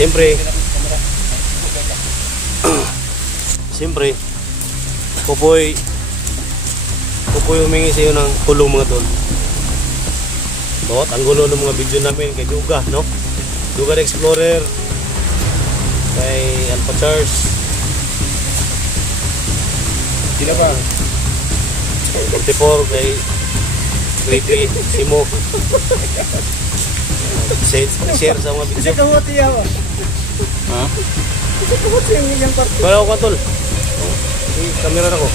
Siyempre, Kupoy humingi sa iyo ng tulong mga tol. Bawat ang gulo ng mga video namin kay Duga, no? Duga the Explorer, kay Alpha Charles, Sila ba? 44 kay Creepy, Simo. Share sa mga video. Kasi kamuti yaw. Ha? Kasi kamuti yung part. Wala ko tol. Kamera na ko.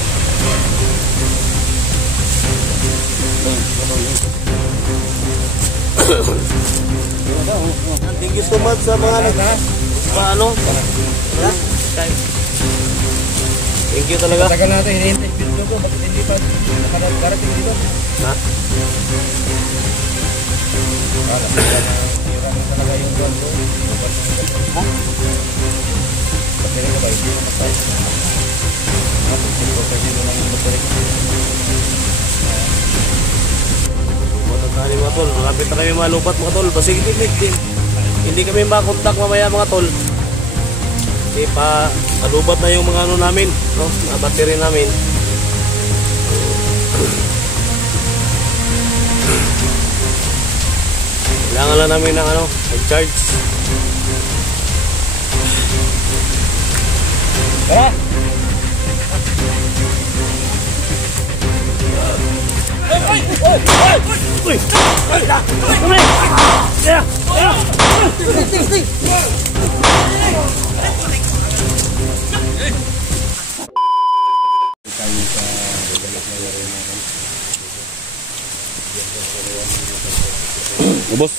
Thank you so much sa mga ano? Thank you talaga. Tagal natin hinihintay video ko, bakit hindi pa nakarating dito? Ha? Para sira na talaga yung drone ko. Ha? Kasi nga ba, hindi naman tayo. Kasi doon ang motorik. Matandali mga tol, malapit na kami malupat mga tol. Basta hindi kami makontak mamaya mga tol. Kasi pa alubat na yung mga ano namin, no? Mga battery namin. Kailangan lang namin ng ano, mag-charge. Tara! Uy! Ubos.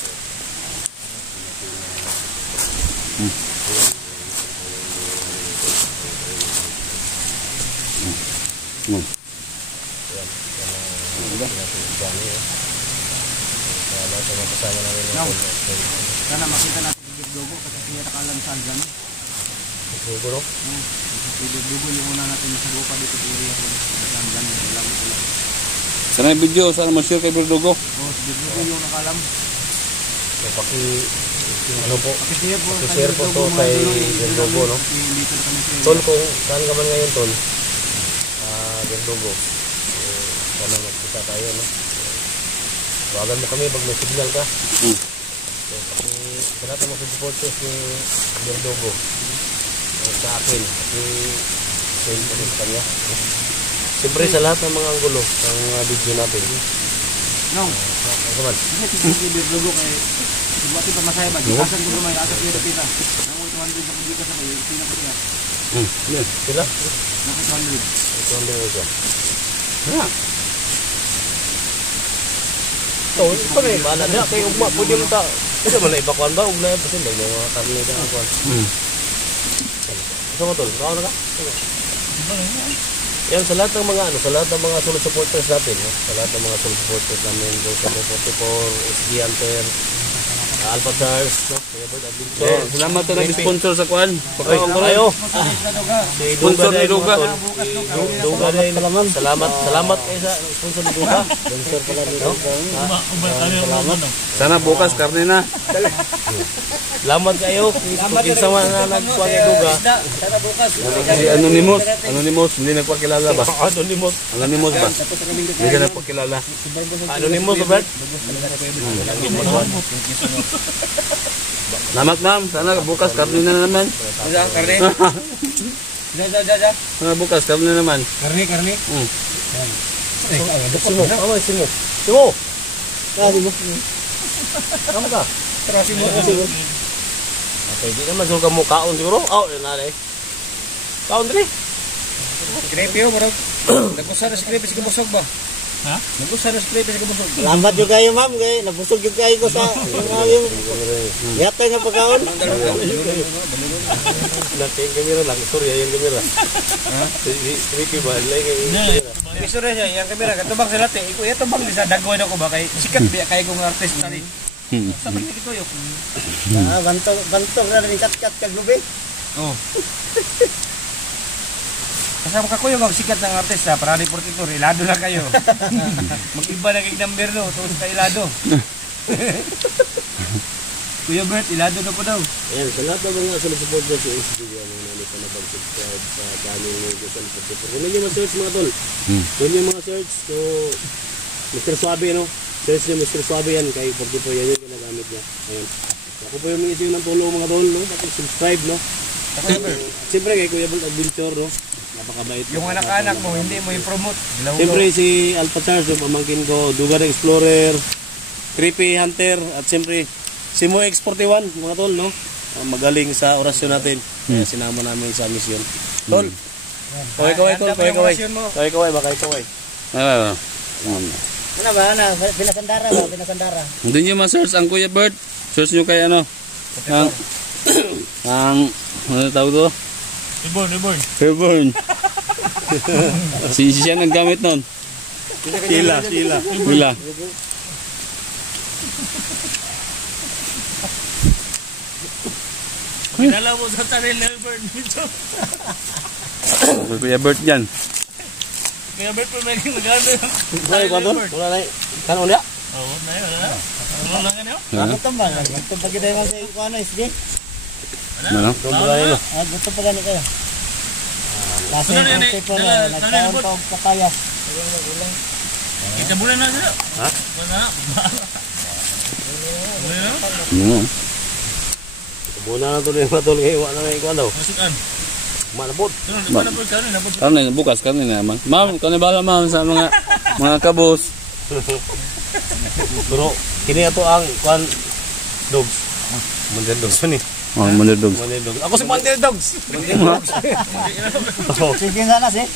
Sana makita natin yung logo kasi siya nakalam saan dyan. Logo, no? Yung logo yung una natin masagupa dito sa area ko. Saan dyan, lang ito lang. Sana yung video, sana ma-share kay Birdugo. Oo, si Birdugo yung nakalam. So, ano po? Pakishare po to kay Birdugo, no? Tol, kung saan ka man ngayon, tol? Birdugo. Sana magkita tayo, no? Tawagan mo kami pag may signal ka. So, sa lahat ng mga supporters ni Birdugo, sa akin, kasi same ko sa kanya. Siyempre sa lahat ng mga anggulo ng video natin. No. Ano man? Kasi si Birdugo kay buati pa masaya ba? Kasan ko may atas pero pita. Nang 200 na kung sa kayo, tingnan ko siya. Sila? Nakit 100. 200 siya. Ha? So, ito na iba na. Kaya ugma, pwede mo ta. Ito mo na iba kuhan ba? Ugna yan. Kasi may mga karne na ang kuhan. Ito mo tol, kakaw na ka? Yan, sa lahat ng mga ano, sa lahat ng mga solid supporters natin, no? Sa lahat ng mga solid supporters namin, sa 44, SG Hunter, Alpha Charles, no? Salamat na nag-sponsor sa kuan. Pagkakang ko kayo. Si Duga na yung mga tol. Duga na yung salamat. Salamat kayo sa sponsor ni Duga. Sponsor pala ni Duga. Salamat. Sana bukas karne na. Salamat kayo. Kung kinsa man na nagkuha kay Duga. Sana bukas. Si Anonymous, hindi nagpakilala ba? Anonymous ba? Hindi ka nagpakilala. Anonymous, Robert? Salamat ma'am, sana bukas karne na naman. Karne? Sana bukas karne na naman. Karne? Simo. Simo. Kamu ka? Trasi mo. Okay, di naman suka mo kaon siguro. Yan na rin. Kaon rin. Creepy yo, marag. Nagusa na si Creepy sa kabusog ba? Ha? Nagusa na si Creepy sa kabusog. Lambat juga kayo ma'am, kay nabusog juga kayo ko sa yung yatay nga pagkaon. Nanti yung kamera lang, sorry yung kamera. Creepy ba? Gusto rin siya, yung kamera, katubang sa latte. Ito bang sa dagway ako ba? Kay sikat biya kayo kong artista rin. Sa pagkik ito yun. Bantog na rin kat-kat kaglubi. Oo. Kasama ka ko yung sikat ng artista para report ito, ilado na kayo. Mag-iba na kay number no, tungkol sa ilado. Kuya Bert, ilado na po daw. Ayan, sa lahat ng mga sunod-support dyan sa SBG, ano na pa na pag-subscribe sa channel ni Gusal 44. Kung nyo ma-search mga tol, kung nyo mga search, so Mr. Suabe, no? Search nyo Mr. Suabe yan, kay 44 yan yung ginagamit niya. Ayan. Ako po yung issue ng tulong mga tol, no? Subscribe, no? Siyempre kay Kuya Bert Adventure, no? Napakabait. Yung anak-anak mo, hindi mo i-promote. Siyempre si Alpha Charles, yung pamangkin ko, Dugar Explorer, Creepy Hunter, at siyempre si Mo X41, mga tol, no? Magaling sa orasyon natin. Kaya sinama namin sa mission. Tol, kaway, tol, kaway, baka kaway. Ano ba? Pinasandara ba? Pinasandara. Hindi nyo ma-search ang Kuya Bert. Search nyo kay ano? Ang ano tawag to? Reborn. Si siya naggamit nun. Sila. Pinala mo sa channel ni Bert dito. Kuya Bert dyan. Kuya Bert po may magano yung Wala na, wala na. Kano ulit? Oo, na yun. Ano lang yan yun? Gutom ba? Gutom pa kita yung sa ano, SG? Ano? Wala na. Gutom pa gani kayo. Kasi yung tipo na, nagkaon pa ang papaya. Kita bulan na sila. Ha? Wala na. Ano? Muna na ito na yung matol kayo. Wala na yung daw. Masukan. Manapot. Kanina, bukas kanina naman. Ma'am, kanibala ma'am sa mga kabos. Pero, kini ato ang kwan dogs. Mandir dogs ni. Oh, mandirdogs. Mandir dogs. Ako si Mandir dogs. Sige sana si.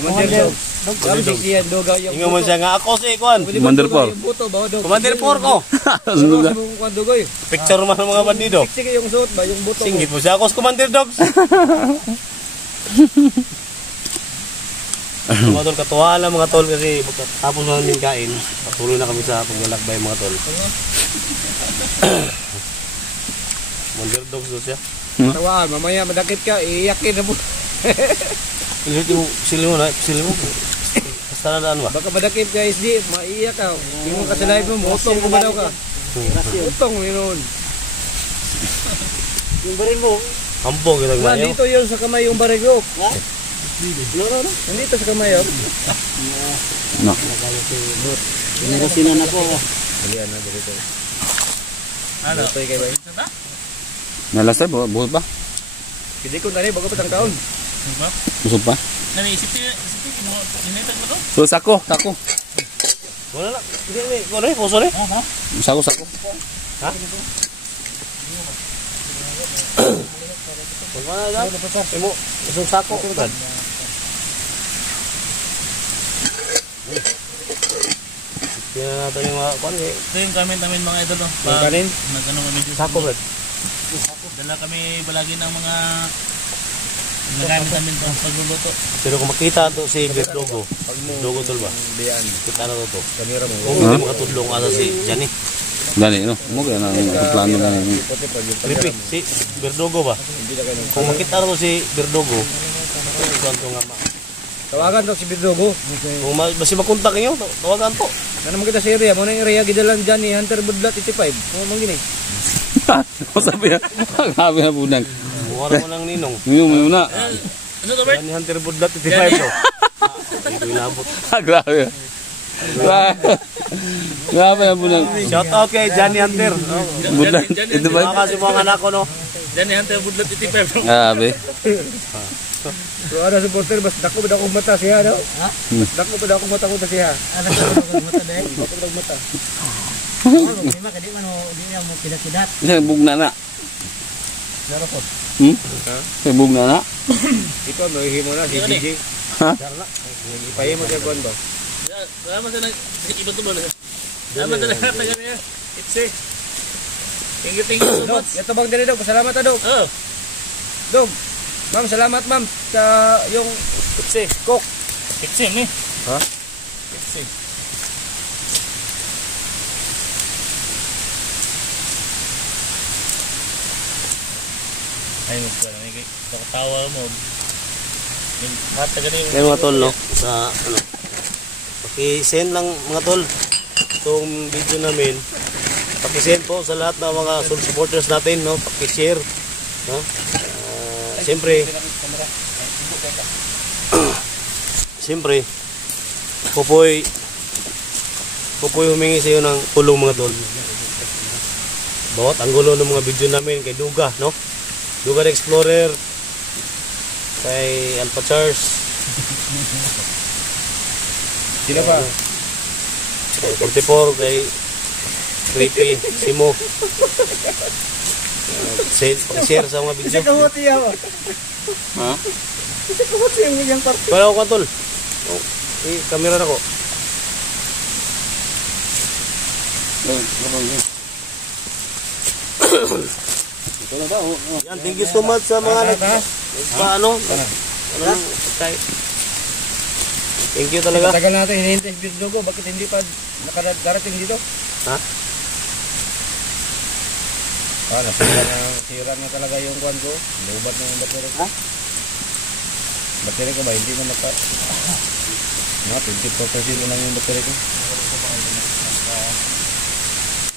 Commander Dogs. Ingo mo siya nga ako si kwan. Commander Por. Commander Por ko. Picture man ng mga bandido. Sige yung suot ba, yung buto. Singgit mo siya ako si Commander Dogs. Mga tol, katuwa lang mga tol kasi tapos na namin kain. Patuloy na kami sa paglalakbay mga tol. Commander Dogs doon siya. Tawaan, mamaya madakit ka, iyakin na mo. Sili mo. Basta na daan ba? Baka madakip ka SD, maiyak ka. Hindi mo kasi live mo, utong ko ba daw ka? Utong mo yun. Yung baril mo. Hampo kita Wala, gmayo. dito yun sa kamay yung baril. Ha? No. Nandito sa kamay. No. Pinagasinan na po. Ano? Ito kay ba? Nalasay, buhot ba? Hindi ko na rin, bago pa tang taon. Busog pa? Isip mo, initag mo to? So, sako. Wala na. Hindi, ano eh, puso eh. Sako. Ha? Wala na lang. Imo, isang sako. Tingnan natin yung mga kwan eh. Ito yung comment namin mga idol. Yung kanin? Nagano kami dito. Sako, Brad. Dala kami balagi ng mga nagamit namin ito pagluluto. Pero kung makita to si Berdogo, Berdogo tol ba? Kita na to. Kung hindi makatulong ata si Johnny. Gani, no? Mo kaya na plano gani. Creepy, si Berdogo ba? Kung makita to si Berdogo, ito nga ma. Tawagan to si Bidogo. Kung basi makontak niyo, tawagan to. Ano mo kita sa area? Muna yung area gidalan dyan ni Hunter Budlat 85. Ano mo gini? Ano sabi na? Sabi na bunang. Buwara mo lang ninong. Mo na. Ano to Bert? Yan ni Hunter Budlat 85 to. Ito inabot. Grabe. Grabe na bunang. Shout out kay Johnny Hunter. Budlat. Ito ba? Baka si mga anak ko no. Dyan ni Hunter Budlat 85. Grabe. So ano supporter, bas dako ba akong mata siya daw? Ha? Bas dako ba akong mata ko ta siya? Ano sa mata dahil? Dako ba mata? Di ba kadi man di mo kidat-kidat. Isa bugna na. Naro ko. Sa bugna na. Ito mo himo na si DJ. Ha? Ipahimo kay kon ba? Salamat sa ibang tulo. Salamat sa taga-niya. Itse. Thank you so much. Ito bang dali dog, salamat ta dog. Dog. Ma'am, salamat ma'am sa yung Pepsi, Coke. Pepsi ni. Ha? Pepsi. Ay mo pala ni tawa mo. Yung hata gani Kaya mga tol no, sa ano. Paki-send lang mga tol itong video namin Paki-send po sa lahat ng mga Soul supporters natin, no? Paki-share, no? Siyempre, Popoy humingi sa iyo ng tulong mga tol. Bawat anggulo ng mga video namin kay Duga, no? Duga the Explorer, kay Alpha Charles. Sino pa? Kay 44, kay Creepy, Simo. Paki-share sa mga video. Isa kamuti ako. Ha? Isa kamuti yung part. Wala ko tol. Kamera na ko. Ito na ba? Yan, thank you so much sa mga ano? Thank you talaga. Tagal natin hinihintay si Dugo, bakit hindi pa nakadarating dito? Ha? Nasira na talaga yung kuwan ko. Lubat na yung battery ko. Battery ko ba? Hindi na 24% lang yung battery ko.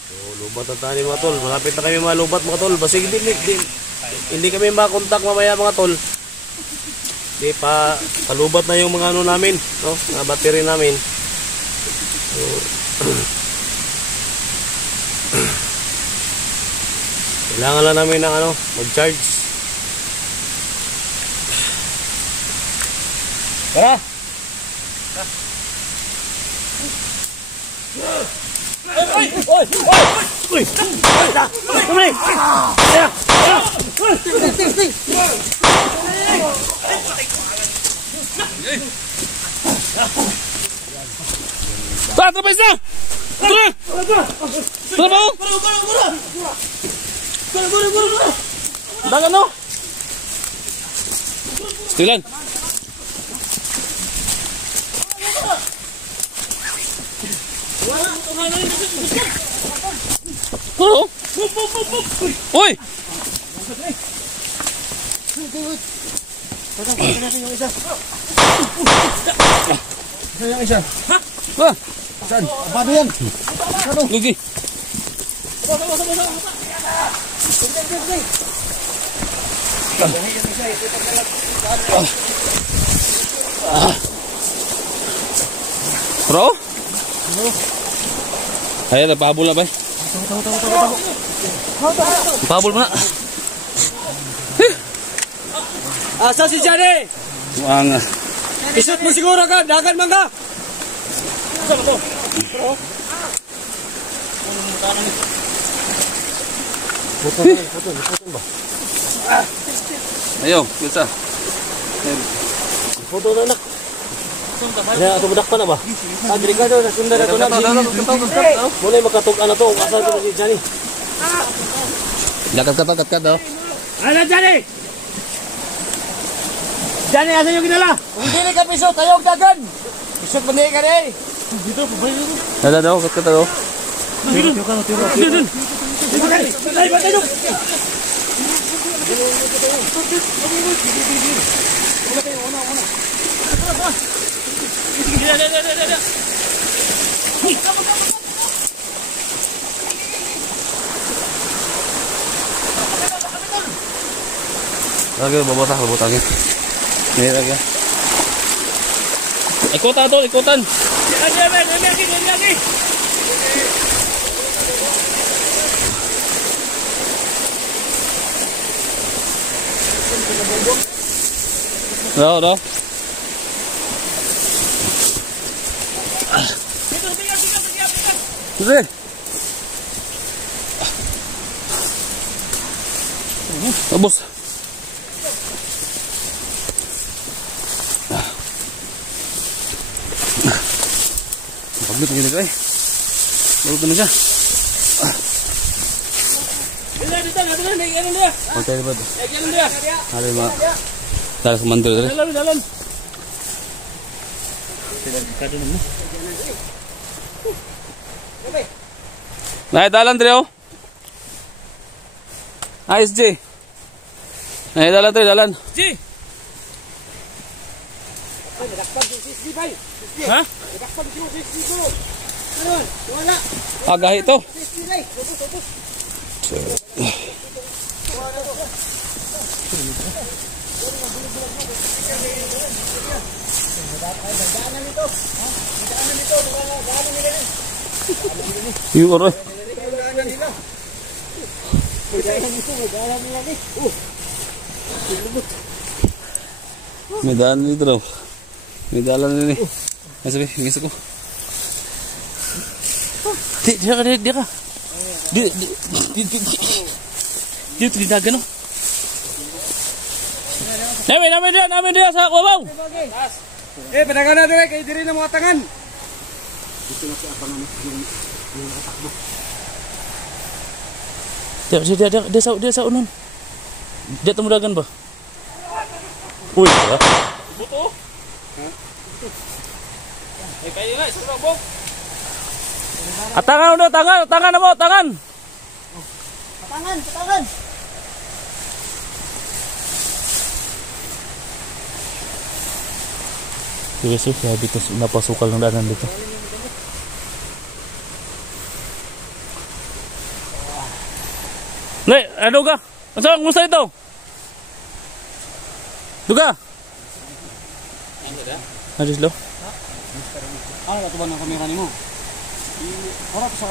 So, lubat na tayo mga tol. Malapit na kami mga lubat mga tol. Basta hindi kami makontak mamaya mga tol. Hindi pa palubat na yung mga ano namin, no? Mga battery namin. So, kailangan lang namin ng ano, mag-charge. Tara! Tara, trapez na! Tara! Tara ba? Dagan no? Stilan. Oh. Uy. Yung isa. Ha? Saan? Paano yan? Lugi. Bro? Ayan, nagpahabol na ba? Nagpahabol mo na. Asa si Johnny? Ang... Isot mo siguro ka, dagan man ka. Putol ba? Ayaw, bisa. Photo na nak. Kaya ito budak pa na ba? Delikado na sunda na to na. Muna yung makatug-an na to. Kasal ko na si Johnny. Kat daw. Ano Johnny? Johnny, asan yung ginala? Kung hindi ka pisot, ayaw dagan. Pisot mandi ka rin. Ada daw, kat daw. Lagi babotang. Ini lagi. Ikutan. Lagi. Daw. Sige. Tapos. Paglit na gini Balut na siya. Hotel ba ito? Hari ma. Dahil sa mandir dali. Dalan. Nay dalan dali oh. Nice G. Nay dalan. G. Ha? Wala. Agahi to. Yung oray. May daan dito daw. May daalan din eh. Masabi, ngis ko. Di ka. Di tindagan no. Namin dia sa wabaw. Padagan na dire kay diri na mga tangan. Dia sa unon. Dia temudagan ba? Uy, ya. Buto. Kayo na, isang bok. Tangan udah, tangan na mo, tangan. Patangan. Guys, sabi ko napasukal ng daanan dito. Le, ano ka? Ano sa ito? Duga. Ano sila? Ito ba ng kamera ni mo? Harap sa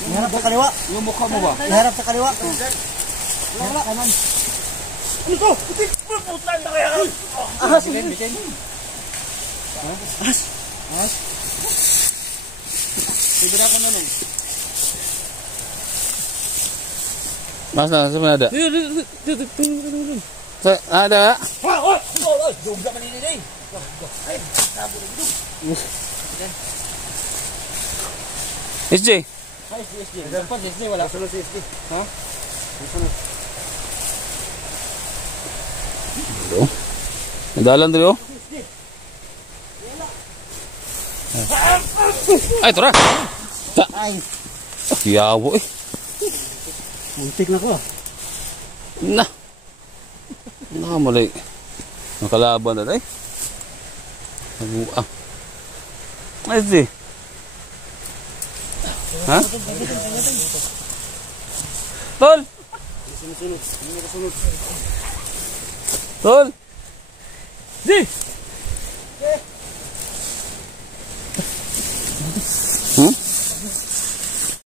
Iharap sa kaliwa. yung mukha mo ba? Iharap sa kaliwa. Wala kanan. Ano to? Putik! Putan na kaya! Ahas. Bitin. Ahas. Ibira ko na nung. Mas na, saan ada? Ada. Jumpa man ini deh. SJ. Dapat SD wala solo SD. Ha? Dalan dulu. Ay, tura. Ay, Yawo eh. muntik na ko. Nah. Nah, mulai. Nakalaban na eh. SJ. Ha? Tol. Tol. Di. Hmm?